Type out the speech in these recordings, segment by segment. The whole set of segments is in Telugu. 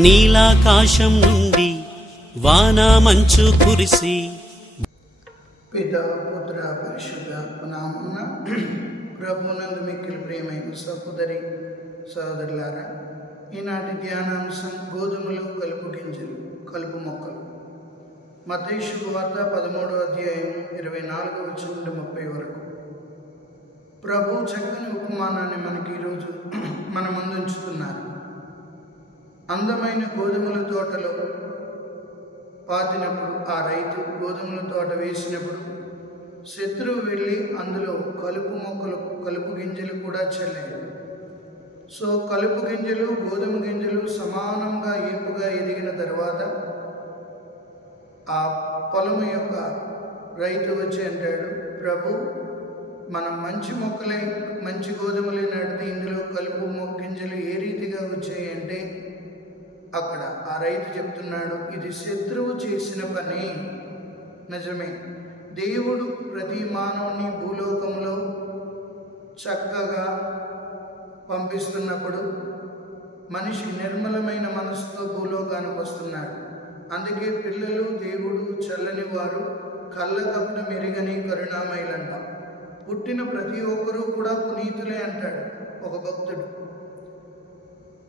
నీలాకాశం నుండి వానా మంచు కురిసి పిత పుత్ర పరిశుద్ధాత్మ నామమున ప్రభునందు మిక్కిలి ప్రియమైన సహోదరి సహోదరులారా, ఈనాటి ధ్యానాంశం గోధుమలు, కలుపు గింజలు, కలుపు మొక్కలు. మత్తయి శుభవార్త 13వ అధ్యాయం 24 నుండి 30 వరకు ప్రభు చక్కని ఉపమానాన్ని మనకి ఈరోజు మన ముందు ఉంచుతున్నారు. అందమైన గోధుమల తోటలో పాతినప్పుడు, ఆ రైతు గోధుమల తోట వేసినప్పుడు శత్రువు వెళ్ళి అందులో కలుపు గింజలు కూడా చల్లాడు. సో కలుపు గింజలు, గోధుమ గింజలు సమానంగా ఏపుగా ఎదిగిన తర్వాత ఆ పొలము యొక్క రైతు వచ్చి అంటాడు, ప్రభు, మనం మంచి మొక్కలై మంచి గోధుమలే నాటితే ఇందులో కలుపు గింజలు ఏ రీతిగా వచ్చాయి అంటే, అక్కడ ఆ రైతు చెప్తున్నాడు, ఇది శత్రువు చేసిన పని. నిజమే, దేవుడు ప్రతి మానవుని భూలోకంలో చక్కగా పంపిస్తున్నప్పుడు మనిషి నిర్మలమైన మనసుతో భూలోకానికి వస్తున్నాడు. అందుకే పిల్లలు దేవుడు చల్లని వారు, కళ్ళకపట మెరుగని కరుణామయులంట. పుట్టిన ప్రతి ఒక్కరూ కూడా పునీతులే అంటాడు ఒక భక్తుడు.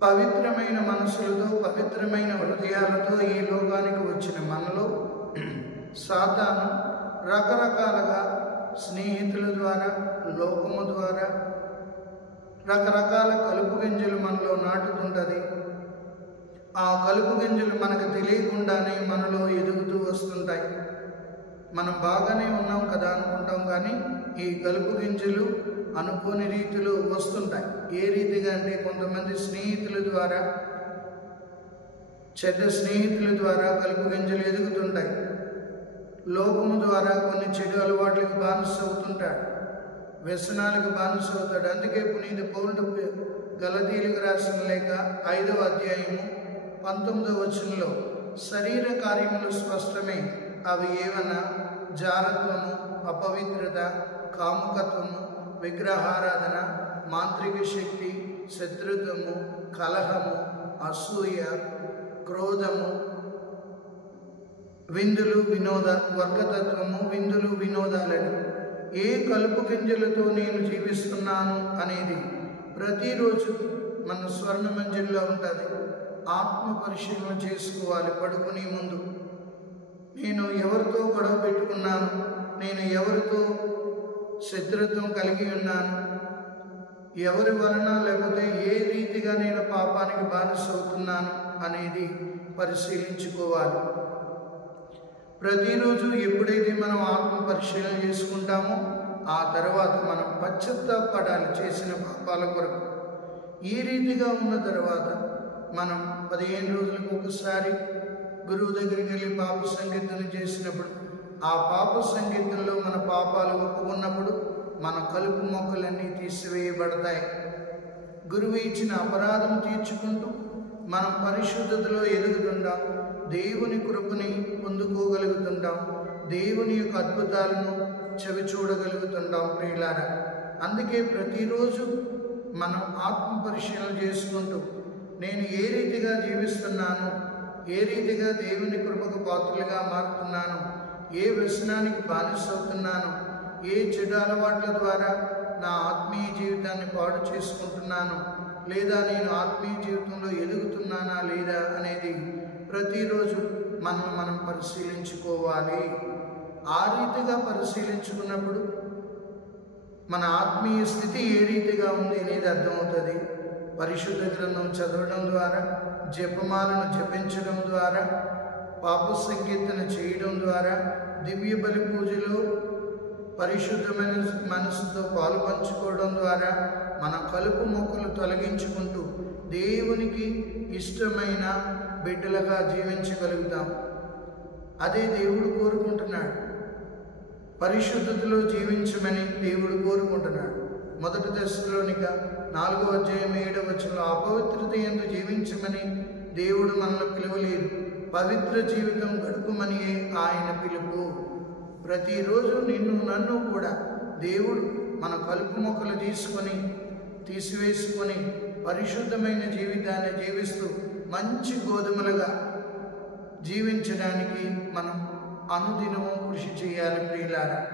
పవిత్రమైన మనసులతో, పవిత్రమైన హృదయాలతో ఈ లోకానికి వచ్చిన మనలో సాతాను రకరకాలుగా స్నేహితుల ద్వారా, లోకము ద్వారా రకరకాల కలుపు గింజలు మనలో నాటుతుంటుంది. ఆ కలుపు గింజలు మనకు తెలియకుండానే మనలో ఎదుగుతూ వస్తుంటాయి. మనం బాగానే ఉన్నాం కదా అనుకుంటాం, కానీ ఈ కలుపు గింజలు అనుకోని రీతిలో వస్తుంటాయి. ఏ రీతిగా అంటే, కొంతమంది స్నేహితుల ద్వారా, చెడ్డ స్నేహితుల ద్వారా కలుపు గింజలు ఎదుగుతుంటాయి. లోకము ద్వారా కొన్ని చెడు అలవాట్లకు బానిస అవుతుంటాడు, వ్యసనాలకు బానిస అవుతాడు. అందుకే పునీత పౌలుడు గలతీయులకు రాసిన లేఖ 5వ అధ్యాయము 19వ వచనంలో శరీర కార్యములు స్పష్టమే, అవి ఏవన్నా జారత్వము, అపవిత్రత, కాముకత్వము, విగ్రహారాధన, మాంత్రిక శక్తి, శత్రుత్వము, కలహము, అసూయ, క్రోధము, వర్గతత్వము, విందులు, వినోదాలను. ఏ కలుపు గింజలతో నేను జీవిస్తున్నాను అనేది ప్రతిరోజు మన స్వర్ణ మంజరిలో ఉంటుంది. ఆత్మ పరిశీలన చేసుకోవాలి. పడుకునే ముందు నేను ఎవరితో గొడవ పెట్టుకున్నాను, నేను ఎవరితో శత్రుత్వం కలిగి ఉన్నాను, ఎవరి వలన లేకపోతే ఏ రీతిగా నేను పాపానికి బానిస అవుతున్నాను అనేది పరిశీలించుకోవాలి. ప్రతిరోజు ఎప్పుడైతే మనం ఆత్మ పరిశీలన చేసుకుంటామో, ఆ తర్వాత మనం పశ్చాత్తాపడాలి చేసిన పాపాల కొరకు. ఈ రీతిగా ఉన్న తర్వాత మనం 15 రోజులకు ఒకసారి గురువు దగ్గరికి వెళ్ళి పాప సంకీర్తన చేసినప్పుడు, ఆ పాప సంకీర్తనలో మన పాపాలు ఒప్పుకున్నప్పుడు మన కలుపు మొక్కలన్నీ తీసివేయబడతాయి. గురువు ఇచ్చిన అపరాధం తీర్చుకుంటూ మనం పరిశుద్ధతలో ఎదుగుతుంటాం, దేవుని కృపని పొందుకోగలుగుతుంటాం, దేవుని యొక్క అద్భుతాలను చెవి చూడగలుగుతుంటాం ప్రియులారా. అందుకే ప్రతిరోజు మనం ఆత్మ పరిశీలన చేసుకుంటూ, నేను ఏ రీతిగా జీవిస్తున్నాను, ఏ రీతిగా దేవుని కృపకు పాత్రలుగా మారుతున్నాను, ఏ వ్యసనానికి బానిస అవుతున్నాను, ఏ చెడు అలవాట్ల ద్వారా నా ఆత్మీయ జీవితాన్ని పాడు చేసుకుంటున్నాను, లేదా నేను ఆత్మీయ జీవితంలో ఎదుగుతున్నానా లేదా అనేది ప్రతిరోజు మనం పరిశీలించుకోవాలి. ఆ రీతిగా పరిశీలించుకున్నప్పుడు మన ఆత్మీయ స్థితి ఏ రీతిగా ఉంది అనేది అర్థమవుతుంది. పరిశుద్ధ గ్రంథం చదవడం ద్వారా, జపమాలను జపించడం ద్వారా, పాప సంకీర్తన చేయడం ద్వారా, దివ్య బలి పూజలో పరిశుద్ధమైన మనసుతో పాలు పంచుకోవడం ద్వారా మన కలుపు మొక్కలు తొలగించుకుంటూ దేవునికి ఇష్టమైన బిడ్డలుగా జీవించగలుగుతాం. అదే దేవుడు కోరుకుంటున్నాడు. పరిశుద్ధతలో జీవించమని దేవుడు కోరుకుంటున్నాడు. 1 దశలోనిక 4వ అధ్యాయం 7వ వచనంలో అపవిత్రత యందు జీవించమని దేవుడు మనల్ని పిలువలేదు, పవిత్ర జీవితం గడుపుమని ఆయన పిలుపు. ప్రతిరోజు నిన్ను నన్ను కూడా దేవుడు మన కలుపు మొక్కలు తీసివేసుకొని పరిశుద్ధమైన జీవితాన్ని జీవిస్తూ మంచి గోధుమలుగా జీవించడానికి మనం అనుదినము కృషి చేయాలి ప్రియులారా.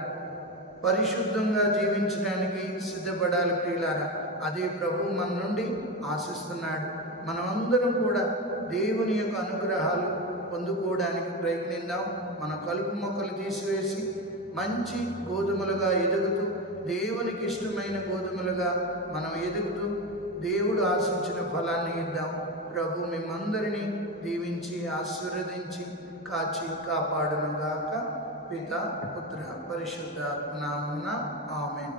పరిశుద్ధంగా జీవించడానికి సిద్ధపడాలి ప్రియులారా. అదే ప్రభు మన నుండి ఆశిస్తున్నాడు. మనమందరం కూడా దేవుని యొక్క అనుగ్రహాలు పొందుకోవడానికి ప్రయత్నిద్దాం. మన కలుపు మొక్కలు తీసివేసి మంచి గోధుమలుగా ఎదుగుతూ, దేవునికి ఇష్టమైన గోధుమలుగా మనం ఎదుగుతూ దేవుడు ఆశించిన ఫలాన్ని ఇద్దాం. ప్రభు మిమ్మందరినీ దీవించి ఆశీర్వదించి కాచి కాపాడునుగాక. పిత పుత్ర పరిశుద్ధాత్మ నామమున ఆమేన్.